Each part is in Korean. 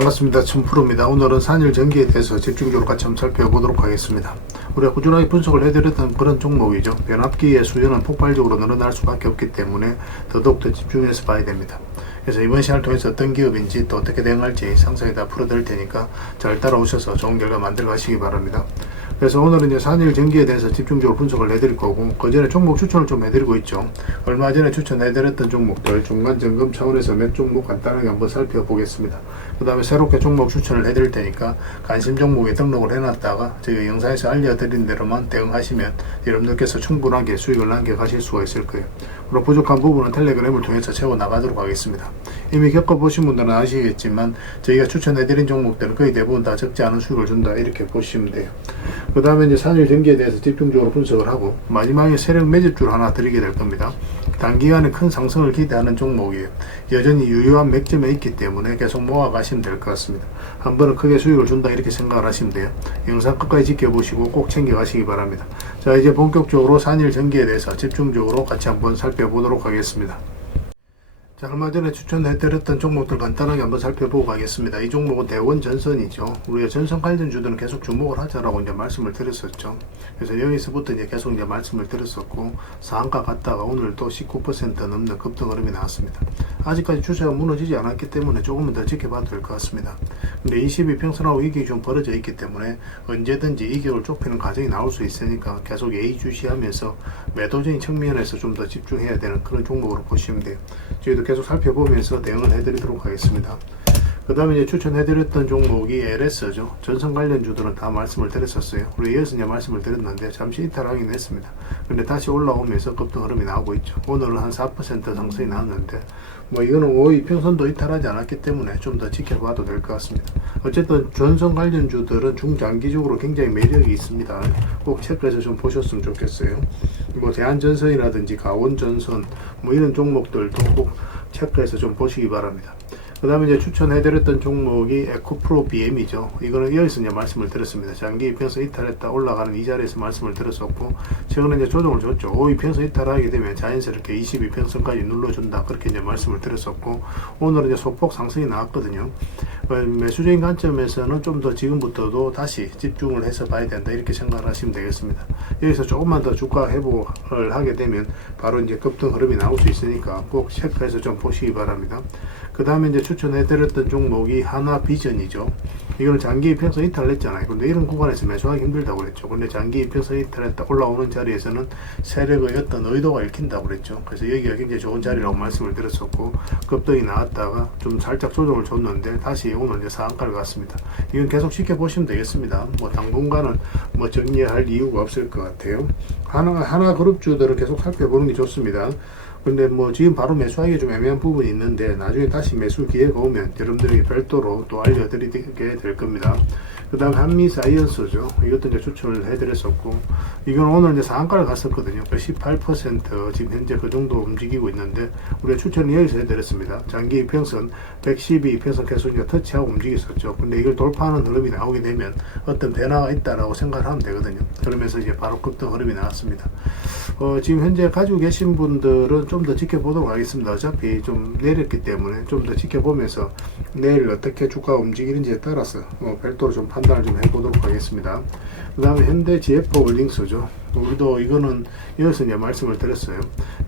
반갑습니다. 천프로입니다. 오늘은 산일 전기에 대해서 집중적으로 같이 한번 살펴보도록 하겠습니다. 우리가 꾸준하게 분석을 해드렸던 그런 종목이죠. 변압기의 수요는 폭발적으로 늘어날 수밖에 없기 때문에 더더욱 집중해서 봐야 됩니다. 그래서 이번 시간을 통해서 어떤 기업인지 또 어떻게 대응할지 상세히 다 풀어드릴 테니까 잘 따라오셔서 좋은 결과 만들어 가시기 바랍니다. 그래서 오늘은 이제 산일 전기에 대해서 집중적으로 분석을 해드릴 거고, 그 전에 종목 추천을 좀 해드리고 있죠. 얼마 전에 추천해드렸던 종목들 중간 점검 차원에서 몇 종목 간단하게 한번 살펴보겠습니다. 그 다음에 새롭게 종목 추천을 해드릴 테니까 관심 종목에 등록을 해놨다가 저희가 영상에서 알려드린 대로만 대응하시면 여러분들께서 충분하게 수익을 남겨가실 수가 있을 거예요. 그리고 부족한 부분은 텔레그램을 통해서 채워나가도록 하겠습니다. 이미 겪어보신 분들은 아시겠지만 저희가 추천해드린 종목들은 거의 대부분 다 적지 않은 수익을 준다, 이렇게 보시면 돼요. 그 다음에 이제 산일 전기에 대해서 집중적으로 분석을 하고, 마지막에 세력 매집주를 하나 드리게 될 겁니다. 단기간에 큰 상승을 기대하는 종목이에요. 여전히 유효한 맥점에 있기 때문에 계속 모아가시면 될 것 같습니다. 한 번은 크게 수익을 준다, 이렇게 생각을 하시면 돼요. 영상 끝까지 지켜보시고 꼭 챙겨가시기 바랍니다. 자, 이제 본격적으로 산일 전기에 대해서 집중적으로 같이 한번 살펴보도록 하겠습니다. 자, 얼마 전에 추천해드렸던 종목들 간단하게 한번 살펴보고 가겠습니다. 이 종목은 대원전선이죠. 우리가 전선 관련주들은 계속 주목을 하자라고 이제 말씀을 드렸었죠. 그래서 여기서부터 이제 계속 이제 말씀을 드렸었고, 상한가 갔다가 오늘 또 19% 넘는 급등 흐름이 나왔습니다. 아직까지 추세가 무너지지 않았기 때문에 조금은 더 지켜봐도 될 것 같습니다. 근데 22평선하고 이격이 좀 벌어져 있기 때문에 언제든지 이격을 좁히는 과정이 나올 수 있으니까 계속 예의주시하면서 매도적인 측면에서 좀 더 집중해야 되는 그런 종목으로 보시면 돼요. 저희도 계속 살펴보면서 대응을 해드리도록 하겠습니다. 그 다음에 이제 추천해드렸던 종목이 LS죠. 전선 관련주들은 다 말씀을 드렸었어요. 우리 이어서 이제 말씀을 드렸는데 잠시 이탈하긴 했습니다. 근데 다시 올라오면서 급등 흐름이 나오고 있죠. 오늘은 한 4% 상승이 나왔는데, 뭐 이거는 5이평선도 이탈하지 않았기 때문에 좀 더 지켜봐도 될 것 같습니다. 어쨌든 전선 관련주들은 중장기적으로 굉장히 매력이 있습니다. 꼭 체크해서 좀 보셨으면 좋겠어요. 뭐 대한전선이라든지 가원전선 뭐 이런 종목들도 꼭 체크해서 좀 보시기 바랍니다. 그 다음에 이제 추천해드렸던 종목이 에코프로 BM이죠. 이거는 여기서 이제 말씀을 드렸습니다. 장기 이평선 이탈했다 올라가는 이 자리에서 말씀을 드렸었고, 최근에 이제 조정을 줬죠. 5이평선 이탈하게 되면 자연스럽게 22평선까지 눌러준다, 그렇게 이제 말씀을 드렸었고, 오늘은 이제 소폭 상승이 나왔거든요. 매수적인 관점에서는 좀 더 지금부터도 다시 집중을 해서 봐야 된다, 이렇게 생각을 하시면 되겠습니다. 여기서 조금만 더 주가 회복을 하게 되면 바로 이제 급등 흐름이 나올 수 있으니까 꼭 체크해서 좀 보시기 바랍니다. 그 다음에 이제 추천해드렸던 종목이 하나비전이죠. 이거는 장기 이평선 이탈을 했잖아요. 근데 이런 구간에서 매수하기 힘들다고 그랬죠. 근데 장기 이평선 이탈했다 올라오는 자리에서는 세력의 어떤 의도가 읽힌다고 그랬죠. 그래서 여기가 굉장히 좋은 자리라고 말씀을 드렸었고, 급등이 나왔다가 좀 살짝 조정을 줬는데 다시 오늘 이제 상한가를 갔습니다. 이건 계속 지켜보시면 되겠습니다. 뭐 당분간은 뭐 정리할 이유가 없을 것 같아요. 하나 그룹주들은 계속 살펴보는 게 좋습니다. 근데 뭐 지금 바로 매수하기 좀 애매한 부분이 있는데, 나중에 다시 매수 기회가 오면 여러분들에게 별도로 또 알려드리게 될 겁니다. 그 다음 한미사이언스죠. 이것도 이제 추천을 해드렸었고, 이건 오늘 이제 상한가를 갔었거든요. 18% 지금 현재 그 정도 움직이고 있는데, 우리가 추천을 여기서 해드렸습니다. 장기 이평선 112 이평선 계속 이제 터치하고 움직였었죠. 근데 이걸 돌파하는 흐름이 나오게 되면 어떤 변화가 있다라고 생각을 하면 되거든요. 그러면서 이제 바로 급등 흐름이 나왔습니다. 지금 현재 가지고 계신 분들은 좀 더 지켜보도록 하겠습니다. 어차피 좀 내렸기 때문에 좀 더 지켜보면서 내일 어떻게 주가가 움직이는지에 따라서 별도로 좀 판단을 좀 해보도록 하겠습니다. 그 다음에 현대 GF홀딩스죠. 우리도 이거는 여기서 이제 말씀을 드렸어요.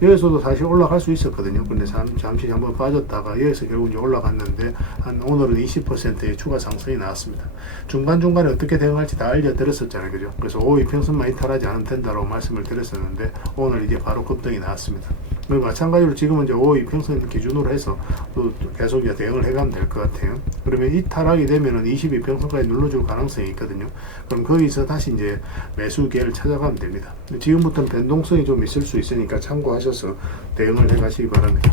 여기서도 다시 올라갈 수 있었거든요. 근데 잠시 한번 빠졌다가 여기서 결국 이제 올라갔는데, 한 오늘은 20%의 추가 상승이 나왔습니다. 중간중간에 어떻게 대응할지 다 알려드렸었잖아요. 그죠? 그래서 5이평선만 이탈하지 않으면 된다고 말씀을 드렸었는데, 오늘 이제 바로 급등이 나왔습니다. 마찬가지로 지금은 이제 5이평선 기준으로 해서 또 계속 이제 대응을 해가면 될 것 같아요. 그러면 이탈하게 되면은 22평선까지 눌러줄 가능성이 있거든요. 그럼 거기서 다시 이제 매수 기회를 찾아가면 됩니다. 지금부터는 변동성이 좀 있을 수 있으니까 참고하셔서 대응을 해 가시기 바랍니다.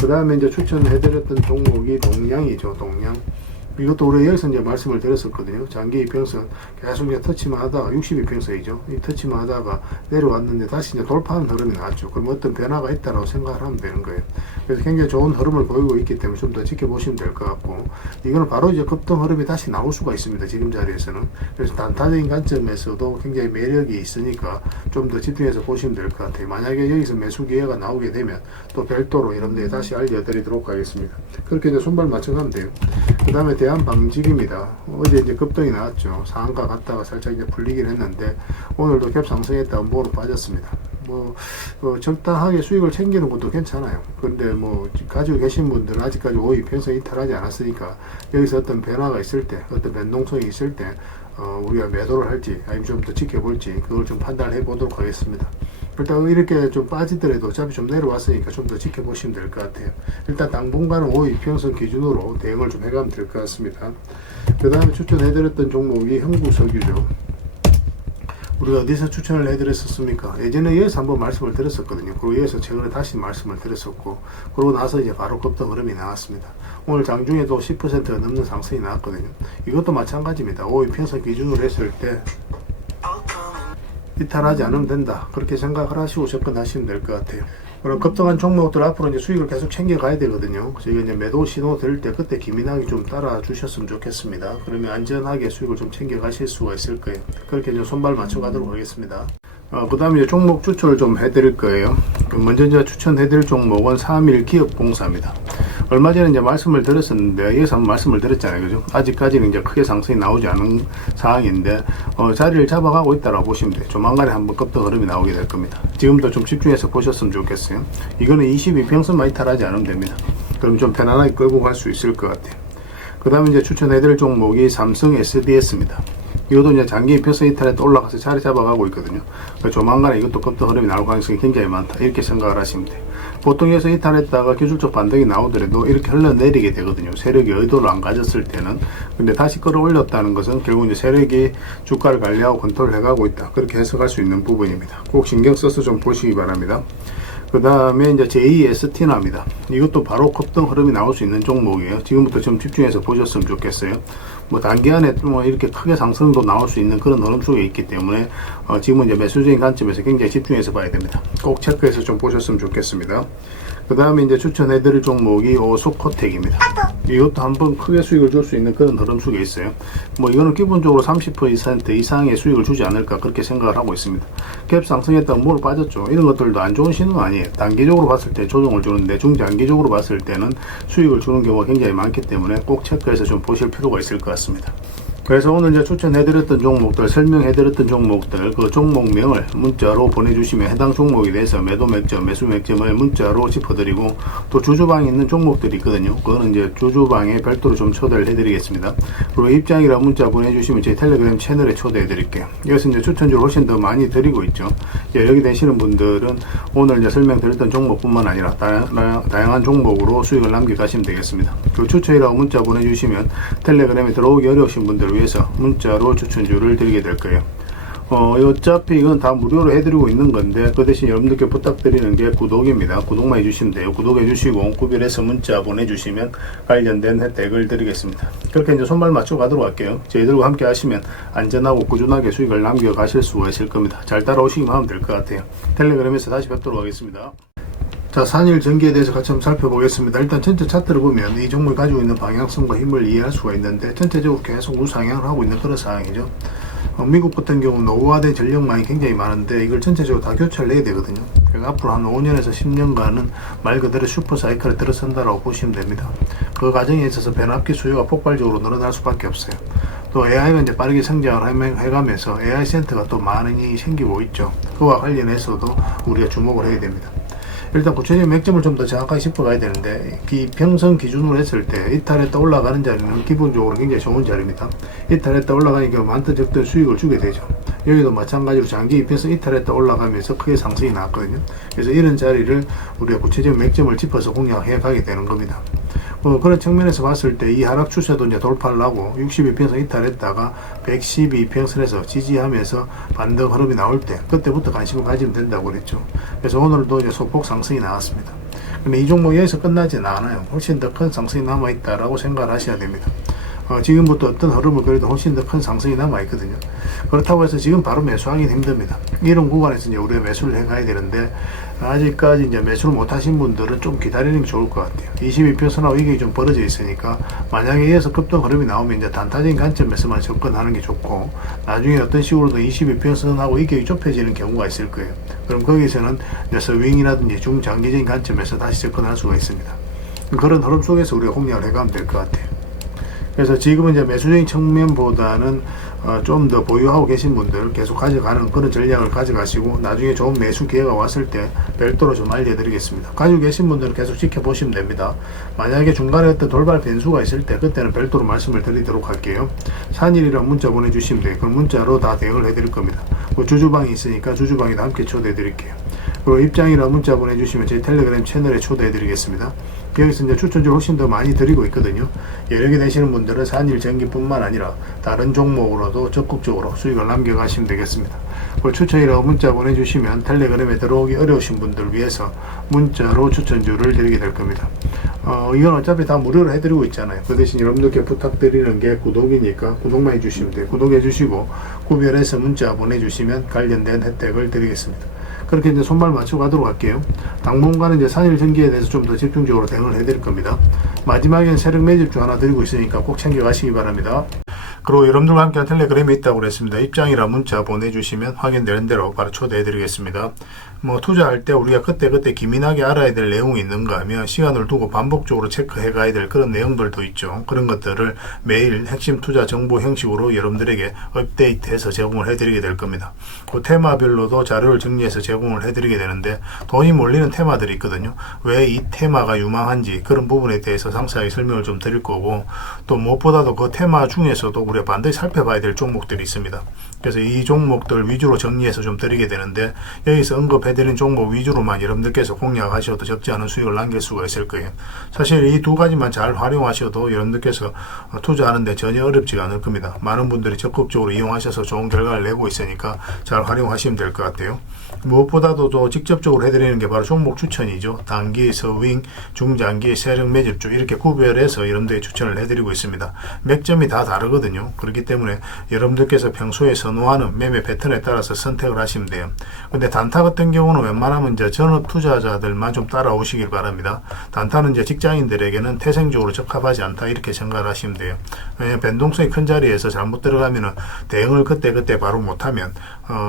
그 다음에 이제 추천해드렸던 종목이 동양이죠. 동양. 이것도 우리 여기서 이제 말씀을 드렸었거든요. 장기 이평선 계속 이제 터치만 하다가 62평선이죠. 이 터치만 하다가 내려왔는데 다시 이제 돌파하는 흐름이 나왔죠. 그럼 어떤 변화가 있다라고 생각을 하면 되는 거예요. 그래서 굉장히 좋은 흐름을 보이고 있기 때문에 좀 더 지켜보시면 될 것 같고, 이거는 바로 이제 급등 흐름이 다시 나올 수가 있습니다. 지금 자리에서는. 그래서 단타적인 관점에서도 굉장히 매력이 있으니까 좀 더 집중해서 보시면 될 것 같아요. 만약에 여기서 매수 기회가 나오게 되면 또 별도로 여러분들이 다시 알려드리도록 하겠습니다. 그렇게 이제 손발 맞춰가면 돼요. 그 다음에 대한방직입니다. 어제 이제 급등이 나왔죠. 상한가 갔다가 살짝 이제 풀리긴 했는데 오늘도 갭 상승했다 음보로 빠졌습니다. 적당하게 수익을 챙기는 것도 괜찮아요. 그런데 가지고 계신 분들은 아직까지 5위 평선 이탈하지 않았으니까 여기서 어떤 변화가 있을 때, 어떤 변동성이 있을 때 우리가 매도를 할지 아니면 좀 더 지켜볼지 그걸 좀 판단해 보도록 하겠습니다. 일단 이렇게 좀 빠지더라도 어차피 좀 내려왔으니까 좀 더 지켜보시면 될 것 같아요. 일단 당분간은 5위 평선 기준으로 대응을 좀 해가면 될 것 같습니다. 그 다음에 추천해드렸던 종목이 형구석유죠. 우리가 어디서 추천을 해드렸었습니까? 예전에 여기서 한번 말씀을 드렸었거든요. 그리고 여기서 최근에 다시 말씀을 드렸었고, 그러고 나서 이제 바로 급등 흐름이 나왔습니다. 오늘 장중에도 10%가 넘는 상승이 나왔거든요. 이것도 마찬가지입니다. 5위 평선 기준으로 했을 때 이탈하지 않으면 된다. 그렇게 생각을 하시고 접근하시면 될 것 같아요. 그럼 급등한 종목들 앞으로 이제 수익을 계속 챙겨가야 되거든요. 저희가 이제 매도 신호 들 때 그때 기민하게 좀 따라 주셨으면 좋겠습니다. 그러면 안전하게 수익을 좀 챙겨가실 수가 있을 거예요. 그렇게 이제 손발 맞춰 가도록 하겠습니다. 그 다음에 종목 추천을 좀 해드릴 거예요. 먼저 제가 추천해드릴 종목은 3일 기업공사입니다. 얼마 전에 이제 말씀을 드렸었는데, 여기서 한번 말씀을 드렸잖아요. 그죠? 아직까지는 이제 크게 상승이 나오지 않은 상황인데, 자리를 잡아가고 있다라고 보시면 돼요. 조만간에 한번 급등 흐름이 나오게 될 겁니다. 지금부터 좀 집중해서 보셨으면 좋겠어요. 이거는 22평선만 이탈하지 않으면 됩니다. 그럼 좀 편안하게 끌고 갈 수 있을 것 같아요. 그 다음에 이제 추천해드릴 종목이 삼성 SDS입니다. 이것도 이제 장기 평선 이탈했다 올라가서 자리 잡아가고 있거든요. 그러니까 조만간에 이것도 급등 흐름이 나올 가능성이 굉장히 많다. 이렇게 생각을 하시면 돼요. 보통 여기서 이탈했다가 기술적 반등이 나오더라도 이렇게 흘러내리게 되거든요. 세력이 의도를 안 가졌을 때는. 근데 다시 끌어올렸다는 것은 결국 이제 세력이 주가를 관리하고 컨트롤 해가고 있다. 그렇게 해석할 수 있는 부분입니다. 꼭 신경 써서 좀 보시기 바랍니다. 그 다음에 이제 JST나입니다. 이것도 바로 급등 흐름이 나올 수 있는 종목이에요. 지금부터 좀 집중해서 보셨으면 좋겠어요. 단기간에 이렇게 크게 상승도 나올 수 있는 그런 흐름 속에 있기 때문에 지금은 이제 매수적인 관점에서 굉장히 집중해서 봐야 됩니다. 꼭 체크해서 좀 보셨으면 좋겠습니다. 그 다음에 이제 추천해드릴 종목이 오수코텍입니다. 이것도 한번 크게 수익을 줄 수 있는 그런 흐름 속에 있어요. 이거는 기본적으로 30% 이상의 수익을 주지 않을까 그렇게 생각을 하고 있습니다. 갭 상승했다가 뭐로 빠졌죠. 이런 것들도 안 좋은 신호는 아니에요. 단기적으로 봤을 때 조정을 주는데 중장기적으로 봤을 때는 수익을 주는 경우가 굉장히 많기 때문에 꼭 체크해서 좀 보실 필요가 있을 것 같습니다. 그래서 오늘 이제 추천해드렸던 종목들, 설명해드렸던 종목들, 그 종목명을 문자로 보내주시면 해당 종목에 대해서 매도 맥점, 매수 맥점을 문자로 짚어드리고, 또 주주방에 있는 종목들이 있거든요. 그거는 이제 주주방에 별도로 좀 초대를 해드리겠습니다. 그리고 입장이라 문자 보내주시면 제 텔레그램 채널에 초대해드릴게요. 여기서 이제 추천주를 훨씬 더 많이 드리고 있죠. 여기 되시는 분들은 오늘 이제 설명드렸던 종목뿐만 아니라 다양한 종목으로 수익을 남겨가시면 되겠습니다. 그 추천이라고 문자 보내주시면 텔레그램에 들어오기 어려우신 분들 위해서 문자로 추천주를 드리게 될 거예요. 어차피 이건 다 무료로 해드리고 있는 건데, 그 대신 여러분들께 부탁드리는 게 구독입니다. 구독만 해주시면 돼요. 구독해주시고 구별해서 문자 보내주시면 관련된 혜택을 드리겠습니다. 그렇게 이제 손발 맞춰 가도록 할게요. 저희들과 함께 하시면 안전하고 꾸준하게 수익을 남겨 가실 수가 있을 겁니다. 잘 따라오시기만 하면 될 것 같아요. 텔레그램에서 다시 뵙도록 하겠습니다. 자, 산일 전기에 대해서 같이 한번 살펴보겠습니다. 일단 전체 차트를 보면 이 종목이 가지고 있는 방향성과 힘을 이해할 수가 있는데, 전체적으로 계속 우상향을 하고 있는 그런 상황이죠. 미국 같은 경우는 노후화된 전력망이 굉장히 많은데 이걸 전체적으로 다 교체를 해야 되거든요. 그러니까 앞으로 한 5년에서 10년간은 말 그대로 슈퍼사이클에 들어선다라고 보시면 됩니다. 그 과정에 있어서 변압기 수요가 폭발적으로 늘어날 수밖에 없어요. 또 AI가 이제 빠르게 성장을 해가면서 AI 센터가 또 많이 생기고 있죠. 그와 관련해서도 우리가 주목을 해야 됩니다. 일단 구체적인 맥점을 좀 더 정확하게 짚어가야 되는데, 평선 기준으로 했을 때 이탈했다 올라가는 자리는 기본적으로 굉장히 좋은 자리입니다. 이탈했다 올라가니까 많든 적든 수익을 주게 되죠. 여기도 마찬가지로 장기 이평선 이탈했다 올라가면서 크게 상승이 나왔거든요. 그래서 이런 자리를 우리가 구체적인 맥점을 짚어서 공략해 가게 되는 겁니다. 그런 측면에서 봤을 때 이 하락 추세도 이제 돌파를 하고 62평선 이탈했다가 112평선에서 지지하면서 반등 흐름이 나올 때 그때부터 관심을 가지면 된다고 그랬죠. 그래서 오늘도 이제 소폭 상승이 나왔습니다. 근데 이 종목이 여기서 끝나지는 않아요. 훨씬 더 큰 상승이 남아있다라고 생각을 하셔야 됩니다. 지금부터 어떤 흐름을 그래도 훨씬 더 큰 상승이 남아있거든요. 그렇다고 해서 지금 바로 매수하기는 힘듭니다. 이런 구간에서 이제 우리가 매수를 해가야 되는데, 아직까지 이제 매수를 못하신 분들은 좀 기다리는 게 좋을 것 같아요. 22평선하고 이게 좀 벌어져 있으니까, 만약에 이어서 급등 흐름이 나오면 이제 단타적인 관점에서만 접근하는 게 좋고, 나중에 어떤 식으로든 22평선하고 이게 좁혀지는 경우가 있을 거예요. 그럼 거기서는 이제 서윙이라든지 중장기적인 관점에서 다시 접근할 수가 있습니다. 그런 흐름 속에서 우리가 공략을 해가면 될 것 같아요. 그래서 지금은 이제 매수적인 측면보다는 좀 더 보유하고 계신 분들 계속 가져가는 그런 전략을 가져가시고 나중에 좋은 매수 기회가 왔을 때 별도로 좀 알려드리겠습니다. 가지고 계신 분들은 계속 지켜보시면 됩니다. 만약에 중간에 어떤 돌발 변수가 있을 때 그때는 별도로 말씀을 드리도록 할게요. 산일이란 문자 보내주시면 돼요. 그럼 문자로 다 대응을 해드릴 겁니다. 그 주주방이 있으니까 주주방에도 함께 초대해 드릴게요. 그리고 입장이라 문자 보내주시면 제 텔레그램 채널에 초대해 드리겠습니다. 여기서 이제 추천주를 훨씬 더 많이 드리고 있거든요. 여러 개 되시는 분들은 산일 전기뿐만 아니라 다른 종목으로도 적극적으로 수익을 남겨가시면 되겠습니다. 그리고 추천이라고 문자 보내주시면 텔레그램에 들어오기 어려우신 분들 위해서 문자로 추천주를 드리게 될 겁니다. 이건 어차피 다 무료로 해드리고 있잖아요. 그 대신 여러분들께 부탁드리는 게 구독이니까 구독만 해주시면 돼요. 구독해주시고 구별해서 문자 보내주시면 관련된 혜택을 드리겠습니다. 그렇게 이제 손발 맞추고 가도록 할게요. 당분간은 이제 산일 전기에 대해서 좀 더 집중적으로 대응을 해드릴 겁니다. 마지막에는 세력 매집주 하나 드리고 있으니까 꼭 챙겨가시기 바랍니다. 그리고 여러분들과 함께한 텔레그램이 있다고 그랬습니다. 입장이라 문자 보내주시면 확인되는 대로 바로 초대해드리겠습니다. 투자할 때 우리가 그때 기민하게 알아야 될 내용이 있는가 하면 시간을 두고 반복적으로 체크해 가야 될 그런 내용들도 있죠. 그런 것들을 매일 핵심 투자 정보 형식으로 여러분들에게 업데이트해서 제공을 해드리게 될 겁니다. 그 테마별로도 자료를 정리해서 제공을 해드리게 되는데 돈이 몰리는 테마들이 있거든요. 왜 이 테마가 유망한지 그런 부분에 대해서 상세하게 설명을 좀 드릴 거고, 또 무엇보다도 그 테마 중에서도 우리가 반드시 살펴봐야 될 종목들이 있습니다. 그래서 이 종목들 위주로 정리해서 좀 드리게 되는데, 여기서 언급해드린 종목 위주로만 여러분들께서 공략하셔도 적지 않은 수익을 남길 수가 있을 거예요. 사실 이 두 가지만 잘 활용하셔도 여러분들께서 투자하는데 전혀 어렵지가 않을 겁니다. 많은 분들이 적극적으로 이용하셔서 좋은 결과를 내고 있으니까 잘 활용하시면 될 것 같아요. 무엇보다도 또 직접적으로 해드리는 게 바로 종목 추천이죠. 단기, 서윙, 중장기, 세력 매집주 이렇게 구별해서 여러분들에게 추천을 해드리고 있습니다. 맥점이 다 다르거든요. 그렇기 때문에 여러분들께서 평소에 선호하는 매매 패턴에 따라서 선택을 하시면 돼요. 근데 단타 같은 경우는 웬만하면 이제 전업 투자자들만 좀 따라오시길 바랍니다. 단타는 이제 직장인들에게는 태생적으로 적합하지 않다 이렇게 생각을 하시면 돼요. 왜냐하면 변동성이 큰 자리에서 잘못 들어가면은 대응을 그때 바로 못하면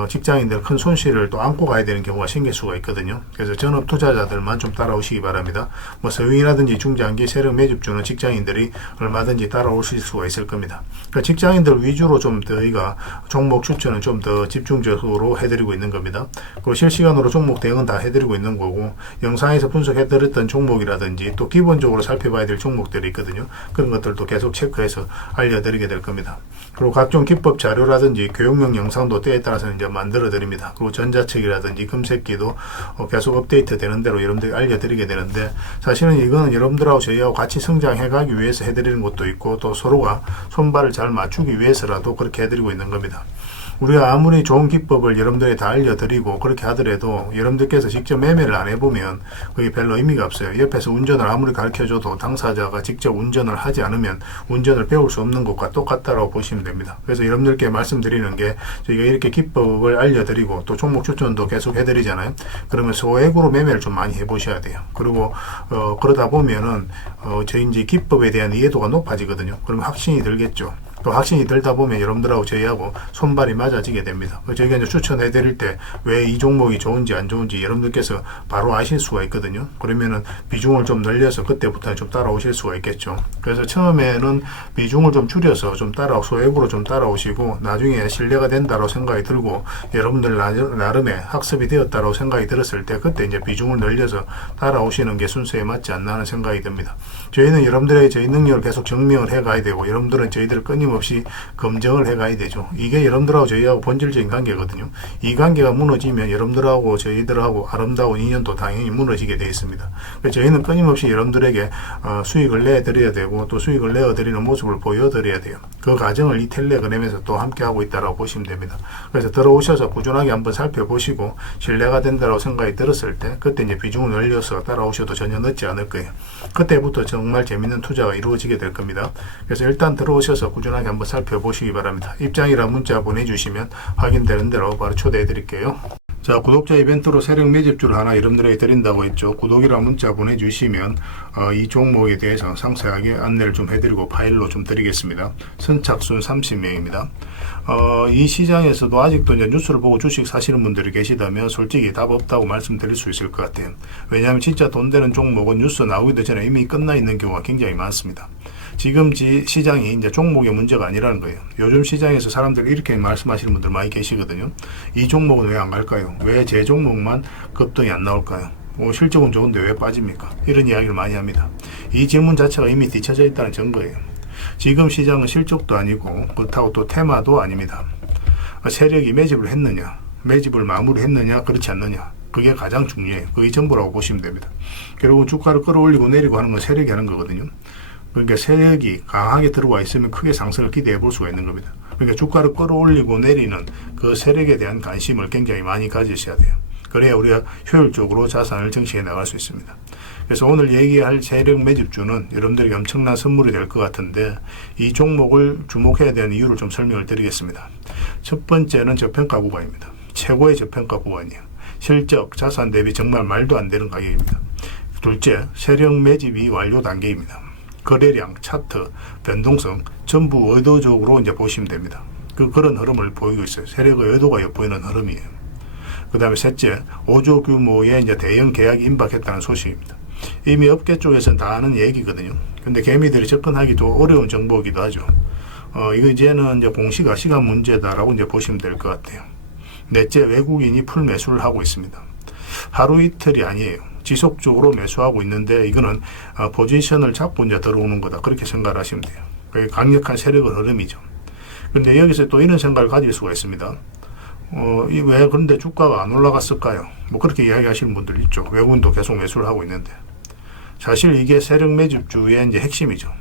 직장인들 큰 손실을 또 안고 가야 되는 경우가 생길 수가 있거든요. 그래서 전업 투자자들만 좀 따라오시기 바랍니다. 서윙이라든지 중장기 세력 매집주는 직장인들이 얼마든지 따라오실 수가 있을 겁니다. 그러니까 직장인들 위주로 좀 저희가 종목 추천은 좀 더 집중적으로 해드리고 있는 겁니다. 그리고 실시간으로 종목 대응은 다 해드리고 있는 거고, 영상에서 분석해드렸던 종목이라든지 또 기본적으로 살펴봐야 될 종목들이 있거든요. 그런 것들도 계속 체크해서 알려드리게 될 겁니다. 그리고 각종 기법 자료라든지 교육용 영상도 때에 따라서 이제 만들어 드립니다. 그리고 전자책이라든지 금색기도 계속 업데이트 되는 대로 여러분들이 알려드리게 되는데, 사실은 이거는 여러분들하고 저희하고 같이 성장해 가기 위해서 해드리는 것도 있고, 또 서로가 손발을 잘 맞추기 위해서라도 그렇게 해드리고 있는 겁니다. 우리가 아무리 좋은 기법을 여러분들에 다 알려드리고 그렇게 하더라도 여러분들께서 직접 매매를 안 해보면 그게 별로 의미가 없어요. 옆에서 운전을 아무리 가르쳐줘도 당사자가 직접 운전을 하지 않으면 운전을 배울 수 없는 것과 똑같다라고 보시면 됩니다. 그래서 여러분들께 말씀드리는 게, 저희가 이렇게 기법을 알려드리고 또 종목 추천도 계속 해드리잖아요. 그러면 소액으로 매매를 좀 많이 해보셔야 돼요. 그리고 그러다 보면은 저희 이제 기법에 대한 이해도가 높아지거든요. 그러면 확신이 들겠죠. 또 확신이 들다 보면 여러분들하고 저희하고 손발이 맞아지게 됩니다. 저희가 이제 추천해 드릴 때 왜 이 종목이 좋은지 안 좋은지 여러분들께서 바로 아실 수가 있거든요. 그러면은 비중을 좀 늘려서 그때부터는 좀 따라오실 수가 있겠죠. 그래서 처음에는 비중을 좀 줄여서 좀 소액으로 좀 따라오시고, 나중에 신뢰가 된다고 생각이 들고 여러분들 나름의 학습이 되었다고 생각이 들었을 때 그때 이제 비중을 늘려서 따라오시는 게 순서에 맞지 않나 하는 생각이 듭니다. 저희는 여러분들의 저희 능력을 계속 증명을 해 가야 되고, 여러분들은 저희들을 끊임없이 검증을 해 가야 되죠. 이게 여러분들하고 저희하고 본질적인 관계거든요. 이 관계가 무너지면 여러분들하고 저희들하고 아름다운 인연도 당연히 무너지게 되어 있습니다. 그래서 저희는 끊임없이 여러분들에게 수익을 내드려야 되고, 또 수익을 내어드리는 모습을 보여드려야 돼요. 그 과정을 이 텔레그램에서 또 함께 하고 있다고 보시면 됩니다. 그래서 들어오셔서 꾸준하게 한번 살펴보시고 신뢰가 된다고 생각이 들었을 때 그때 이제 비중을 늘려서 따라오셔도 전혀 늦지 않을 거예요. 그때부터 정말 재밌는 투자가 이루어지게 될 겁니다. 그래서 일단 들어오셔서 꾸준하게 한번 살펴보시기 바랍니다. 입장이랑 문자 보내주시면 확인되는 대로 바로 초대해 드릴게요. 자, 구독자 이벤트로 세력 매집주를 하나 여러분들에게 드린다고 했죠. 구독이랑 문자 보내주시면 이 종목에 대해서 상세하게 안내를 좀 해드리고 파일로 좀 드리겠습니다. 선착순 30명입니다. 이 시장에서도 아직도 이제 뉴스를 보고 주식 사시는 분들이 계시다면 솔직히 답 없다고 말씀드릴 수 있을 것 같아요. 왜냐하면 진짜 돈 되는 종목은 뉴스 나오기도 전에 이미 끝나 있는 경우가 굉장히 많습니다. 지금 시장이 이제 종목의 문제가 아니라는 거예요. 요즘 시장에서 사람들이 이렇게 말씀하시는 분들 많이 계시거든요. 이 종목은 왜 안 갈까요? 왜 제 종목만 급등이 안 나올까요? 실적은 좋은데 왜 빠집니까? 이런 이야기를 많이 합니다. 이 질문 자체가 이미 뒤쳐져 있다는 증거예요. 지금 시장은 실적도 아니고 그렇다고 또 테마도 아닙니다. 세력이 매집을 했느냐, 매집을 마무리했느냐, 그렇지 않느냐, 그게 가장 중요해요. 그게 전부라고 보시면 됩니다. 결국은 주가를 끌어올리고 내리고 하는 건 세력이 하는 거거든요. 그러니까 세력이 강하게 들어와 있으면 크게 상승을 기대해 볼 수가 있는 겁니다. 그러니까 주가를 끌어올리고 내리는 그 세력에 대한 관심을 굉장히 많이 가지셔야 돼요. 그래야 우리가 효율적으로 자산을 정치해 나갈 수 있습니다. 그래서 오늘 얘기할 세력 매집주는 여러분들에게 엄청난 선물이 될 것 같은데, 이 종목을 주목해야 되는 이유를 좀 설명을 드리겠습니다. 첫 번째는 저평가 구간입니다. 최고의 저평가 구간이에요. 실적, 자산 대비 정말 말도 안 되는 가격입니다. 둘째, 세력 매집이 완료 단계입니다. 거래량, 차트, 변동성 전부 의도적으로 이제 보시면 됩니다. 그런 흐름을 보이고 있어요. 세력의 의도가 엿보이는 흐름이에요. 그 다음에 셋째, 5조 규모의 이제 대형 계약이 임박했다는 소식입니다. 이미 업계 쪽에서는 다 아는 얘기거든요. 근데 개미들이 접근하기도 어려운 정보이기도 하죠. 이거 이제는 이제 공시가 시간 문제다라고 이제 보시면 될 것 같아요. 넷째, 외국인이 풀 매수를 하고 있습니다. 하루 이틀이 아니에요. 지속적으로 매수하고 있는데, 이거는 포지션을 잡고 이제 들어오는 거다, 그렇게 생각을 하시면 돼요. 그게 강력한 세력의 흐름이죠. 근데 여기서 또 이런 생각을 가질 수가 있습니다. 왜 그런데 주가가 안 올라갔을까요? 뭐 그렇게 이야기하시는 분들 있죠. 외국인도 계속 매수를 하고 있는데. 사실 이게 세력 매집주의 이제 핵심이죠.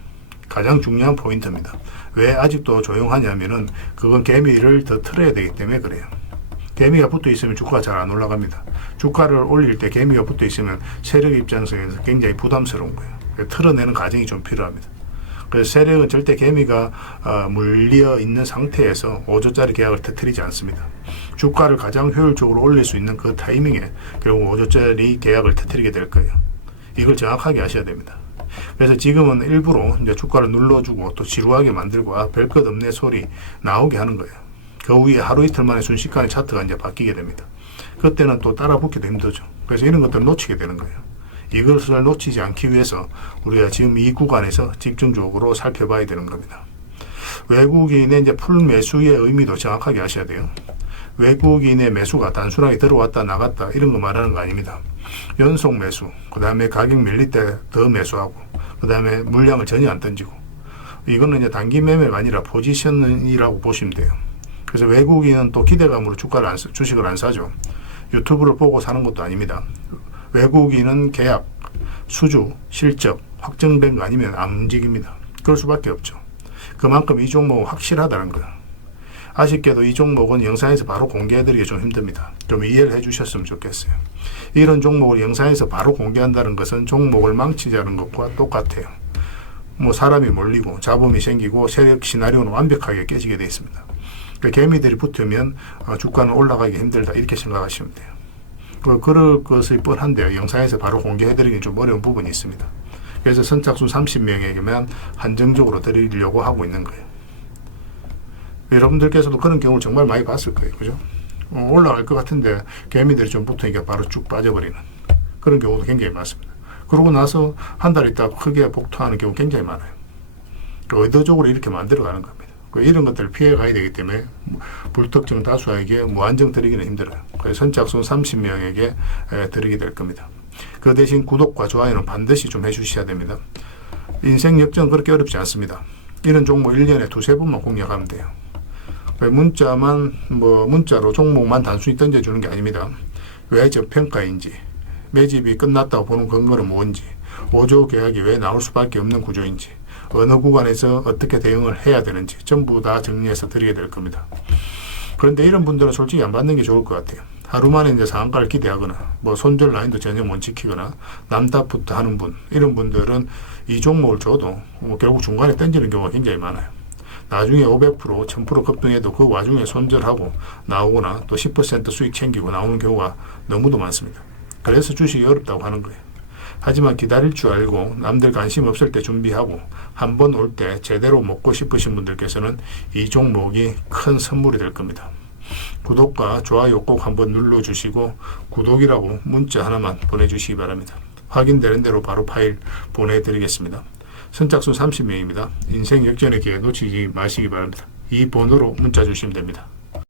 가장 중요한 포인트입니다. 왜 아직도 조용하냐면은, 그건 개미를 더 틀어야 되기 때문에 그래요. 개미가 붙어 있으면 주가가 잘 안 올라갑니다. 주가를 올릴 때 개미가 붙어 있으면 세력 입장에서 굉장히 부담스러운 거예요. 틀어내는 과정이 좀 필요합니다. 그래서 세력은 절대 개미가 물려 있는 상태에서 5조짜리 계약을 터뜨리지 않습니다. 주가를 가장 효율적으로 올릴 수 있는 그 타이밍에 결국 5조짜리 계약을 터뜨리게 될 거예요. 이걸 정확하게 아셔야 됩니다. 그래서 지금은 일부러 이제 주가를 눌러주고 또 지루하게 만들고 별 것 없네 소리 나오게 하는 거예요. 그 후에 하루 이틀 만에 순식간에 차트가 이제 바뀌게 됩니다. 그때는 또 따라 붙기도 힘들죠. 그래서 이런 것들을 놓치게 되는 거예요. 이것을 놓치지 않기 위해서 우리가 지금 이 구간에서 집중적으로 살펴봐야 되는 겁니다. 외국인의 이제 풀 매수의 의미도 정확하게 아셔야 돼요. 외국인의 매수가 단순하게 들어왔다 나갔다 이런 거 말하는 거 아닙니다. 연속 매수, 그 다음에 가격 밀릴 때 더 매수하고, 그 다음에 물량을 전혀 안 던지고, 이거는 이제 단기 매매가 아니라 포지션이라고 보시면 돼요. 그래서 외국인은 또 기대감으로 주식을 안 사죠. 유튜브를 보고 사는 것도 아닙니다. 외국인은 계약, 수주, 실적 확정된 거 아니면 안 움직입니다. 그럴 수밖에 없죠. 그만큼 이 종목은 확실하다는 거예요. 아쉽게도 이 종목은 영상에서 바로 공개해드리기 좀 힘듭니다. 좀 이해를 해주셨으면 좋겠어요. 이런 종목을 영상에서 바로 공개한다는 것은 종목을 망치자는 것과 똑같아요. 뭐 사람이 몰리고 자본이 생기고 세력 시나리오는 완벽하게 깨지게 되어 있습니다. 그러니까 개미들이 붙으면 주가는 올라가기 힘들다, 이렇게 생각하시면 돼요. 그럴 것이 뻔한데요. 영상에서 바로 공개해드리기는 좀 어려운 부분이 있습니다. 그래서 선착순 30명에게만 한정적으로 드리려고 하고 있는 거예요. 여러분들께서도 그런 경우를 정말 많이 봤을 거예요. 그죠? 올라갈 것 같은데 개미들이 좀 붙으니까 바로 쭉 빠져버리는 그런 경우도 굉장히 많습니다. 그러고 나서 한 달 있다가 크게 복토하는 경우 굉장히 많아요. 의도적으로 이렇게 만들어가는 겁니다. 이런 것들을 피해 가야 되기 때문에 불특정 다수에게 무한정 드리기는 힘들어요. 그래서 선착순 30명에게 드리게 될 겁니다. 그 대신 구독과 좋아요는 반드시 좀 해주셔야 됩니다. 인생 역전 그렇게 어렵지 않습니다. 이런 종목 1년에 두세 번만 공략하면 돼요. 문자로 종목만 단순히 던져주는 게 아닙니다. 왜 저평가인지, 매집이 끝났다고 보는 근거는 뭔지, 5조 계약이 왜 나올 수밖에 없는 구조인지, 어느 구간에서 어떻게 대응을 해야 되는지 전부 다 정리해서 드리게 될 겁니다. 그런데 이런 분들은 솔직히 안 받는 게 좋을 것 같아요. 하루 만에 이제 상한가를 기대하거나 손절 라인도 전혀 못 지키거나 남답부터 하는 분, 이런 분들은 이 종목을 줘도 결국 중간에 던지는 경우가 굉장히 많아요. 나중에 500%, 1000% 급등해도 그 와중에 손절하고 나오거나 또 10% 수익 챙기고 나오는 경우가 너무도 많습니다. 그래서 주식이 어렵다고 하는 거예요. 하지만 기다릴 줄 알고 남들 관심 없을 때 준비하고 한 번 올 때 제대로 먹고 싶으신 분들께서는 이 종목이 큰 선물이 될 겁니다. 구독과 좋아요 꼭 한번 눌러주시고 구독이라고 문자 하나만 보내주시기 바랍니다. 확인되는 대로 바로 파일 보내드리겠습니다. 선착순 30명입니다. 인생 역전의 기회 놓치지 마시기 바랍니다. 이 번호로 문자 주시면 됩니다.